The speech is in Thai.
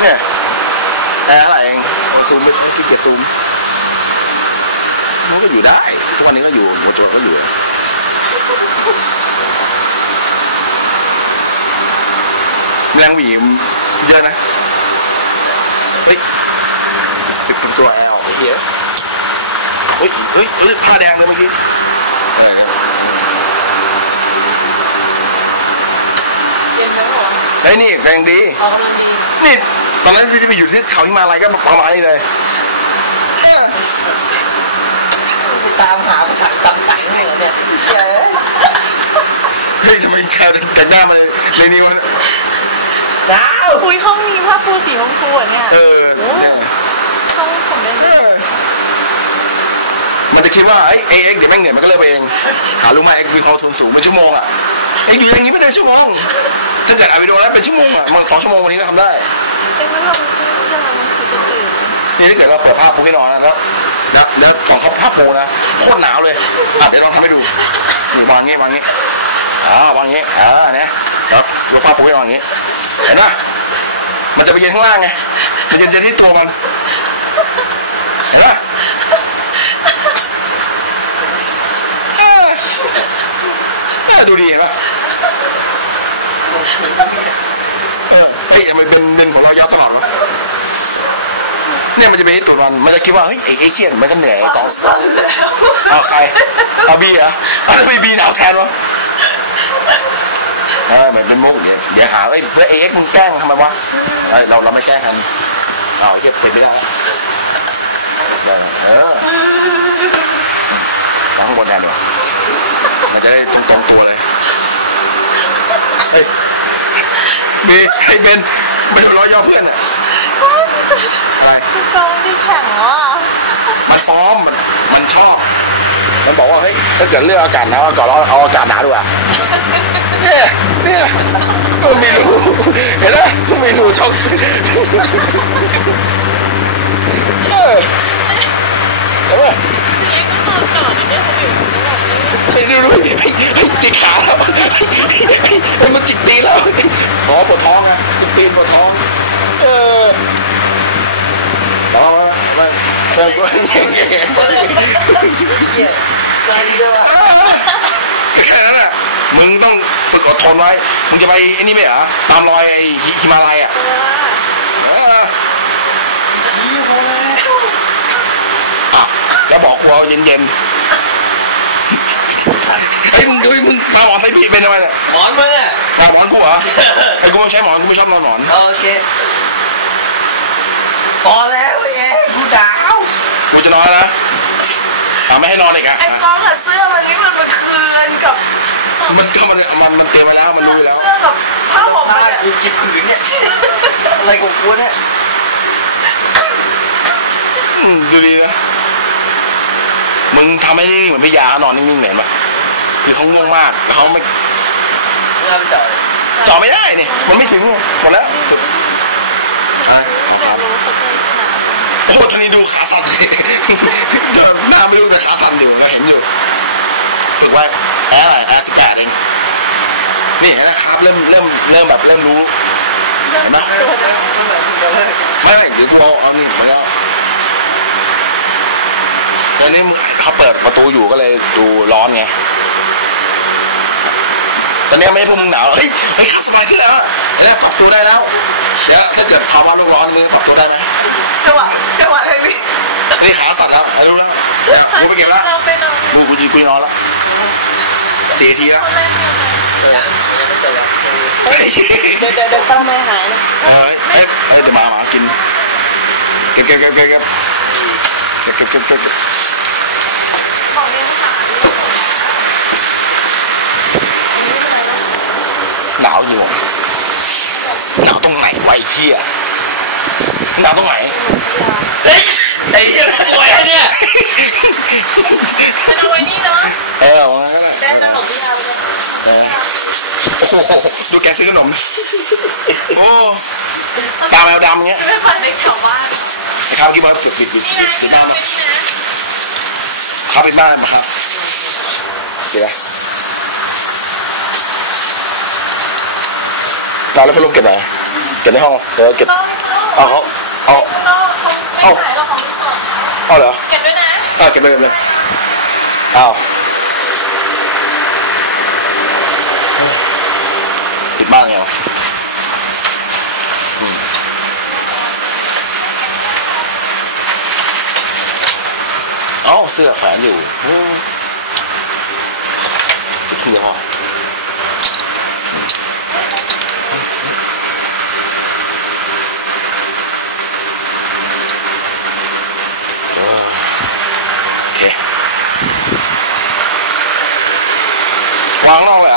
เนี่ยแอร์อะไรเองซูมไปไม่คิดจะซูมมันก็อยู่ได้ ทุกวันนี้ก็อยู่หมดตัวก็อยู่แรงหวีมเยอะนะเฮ้ยปิดเป็นตัวแอลเหี้ยเฮ้ยเฮ้ยเฮ้ยผ้าแดงเลยเมื่อกี้อะไรนะ เย็นไหมหรอ เฮ้ยนี่แรงดี ออกกำลังดีนี่ตอนนั้นที่จะไปอยู่ที่เขาฮิมาลัยก็ประมาณนี้เลยเนี่ยตามหาถังตำถังเนี่ยเนี่ยเย้เฮ้ยทำไมแคร์แต่หน้ามาเลยเลยนี่มันดาว คุยห้องมีผ้าปูสีชมพูอะเนี่ยเออเนี่ยห้องผมเป็นเออ มันจะคิดว่าไอ้เอ็กเดี๋ยวแม่งเหนื่อยมันก็เลิกไปเอง หารู้ไหมเอ็กมีความอดทนสูงเป็นชั่วโมงอะเอ็กอยู่อย่างนี้ไม่ได้ชั่วโมงถ้าเกิดอาวิดีโอแล้วเป็นชั่วโมงอะมันสองชั่วโมงวันนี้ก็ทำได้เอ็งไม่ลงซื้อยังไงมันคือจะตื่นนี่ถ้าเกิดเราเปิดผ้าปูให้นอนนะแล้วแล้วแล้วของเขาผ้าปูนะโคตรหนาวเลยอะเดี๋ยวลองทำให้ดูนี่วางงี้วางงี้อ่าวางงี้อ่าเนี่ยแล้วยกผ้าปูให้นอนอย่างงี้เห็นปะมันจะไปเย็นข้างล่างไงมันจะเย็นที่ตัวมันเห็นปะเออเออดูดีเห็นปะเออเฮ้ยทำไมเป็นเป็นของเรายาวตลอดวะเนี่ยมันจะเป็นไอ้ตัวมันมันจะคิดว่าเฮ้ยไอ้ไอ้เขียนมันก็เหนื่อยไอ้ตองสั่นแล้วเอาใครเอาบีเหรอเอาทำไมบีหนาวแทนวะเออเหมือนเป็นมุกเดี๋ยวเดี๋ยวหาเอ้ยเพื่อเอ็กมึงแกล้งทำไมวะเอ้ยเราเราไม่แกล้งกันเอาไอ้เหี้ยเป็นไม่ได้เออเออวางข้างบนแทนดีกว่ามันจะได้ตรงตรงๆตัวเลยเฮ้ย บีไอ้เบนไม่ถูกล้อย่อเพื่อนอะอะไรคือกองที่แข็งอะมันฟ้อมมันมันชอบมันบอกว่าเฮ้ยถ้าเกิดเลือกอากาศหนาวก่อนเราเอาอากาศหนาวดีกว่าเนี่ยเนี่ยก็มีรูเห็นไหมก็มีรูช่องเออเห็นไหมเอ็งก็นอนก่อนนี่เขาอยู่ระหว่างนี้ไอ้ดูดูไอ้ไอ้จิกขาแล้วไอ้มันจิกตีนแล้วอ๋อปวดท้องอะจิกตีนปวดท้อง เอออ๋อไม่เธอก็เงี้ยเงี้ย เย้ใจดีด้วยว่ะ แค่นั้นอะมึงต้องฝึกอดทนไว้ มึงจะไปไอ้นี่ไหมเหรอตามรอยไอ้ฮิมาลัยอะเวลาเออยี่ห้อแล้วอะแล้วบอกกูเอาเย็นๆเฮ้ยมึงดูมึงตาหมอนใส่ผีเป็นทำไมเนี่ยหมอนมึงอะตาหมอนกูเหรอไอ้กูไม่ใช้หมอนกูไม่ชอบนอนหมอนโอเค พอแล้วเองกูดาวกูจะนอนนะอะไม่ให้นอนอีกอะไอ้กองอะเสื้อมันนี่มันมันคืนกับมันก็มันมันมันเตรียมไว้แล้วมันรู้อยู่แล้วเสื้อกับผ้าห่มผ้ามันกูกี่ผืนเนี่ย อะไรของกูเนี่ยอืมดูดีนะมึงทำให้นิ่งๆเหมือนพี่ยานอนนิ่งๆเหมือนปะคือเขาง่วงมากแล้วเขาไม่มึงเอาไปต่อเลยจ่อไม่ได้นี่มันไม่ถึงไงหมดแล้วสุดอะเอาอคยารักบ รู้เขาจะหนาว โอ้โหท่านี้ดูขาสั่นเดินหน้าไม่รู้แต่ขาสั่นอยู่เราเห็นอยู่ฝึกว่าแอร์อะไรแอร์สิบแปดเองนี่นะครับ เริ่มเริ่มเริ่มแบบเริ่มรู้เรื่องตัวนะไม่ไม่เดี๋ยวกูเอาเอานี่มาแล้วตอนนี้เขาเปิดประตูอยู่ก็เลยดูร้อนไง ตอนนี้ไม่ให้พวกมึงหนาวเฮ้ยเฮ้ยขับสบายขึ้นแล้วแล้วปรับตัวได้แล้วเดี๋ยวถ้าเกิดภาวะโลกร้อนมึงปรับตัวได้ไหมจังหวะจังหวะทางนี้นี่ขาสั่นแล้วเอารู้แล้วเดี๋ยวกูไปเก็บแล้วเราไปนอนกูกูจีกูนอนแล้วสี่ทีแล้วคนแรกยังไงยังยังไม่เจอเฮ้ยเดี๋ยวเดี๋ยวเดี๋ยวกำลังไม่หายนะเฮ้ยเฮ้ยเฮ้ยเดี๋ยวหมาหมากินเก็บเก็บเก็บเก็บเก็บเก็บเก็บเก็บเก็บเก็บของเลี้ยงหมาด้วยอันนี้เป็นอะไรนะ หนาวอยู่หนาวตรงไหนไวะไอ้เชี่ยหนาวตรงไหนเฮ้ยไอ้เหี้ยป่วยอะเนี่ยเป็นเอาไว้นี่เนาะเออเอางั้นน่ะแดนขนมที่เราเลยเออโอ้โหดูแกซื้อขนมโอ้ตาแมวดำเงี้ยไม่ผ่านในแถวบ้านไอ้ข้าวคิดว่าปิดปิดปิดนี่ปิดนะปิดนี่บ้านนะมานี่นะข้าวปิดบ้านมาครับเดี๋ยวาวแล้วพัดลมเก็บไหนเก็บในห้องเดี๋ยวเก็บต้องเอาเขาเอาต้องเขาไม่ขายเราของก่อนเอาเหรอเก็บด้วยนะอ่าเก็บเลยเก็บเลยอ้าวติดมากไงวะอืมเอ้าเสื้อแขวนอยู่อืมติดขี้ห้อโอเควาง 完了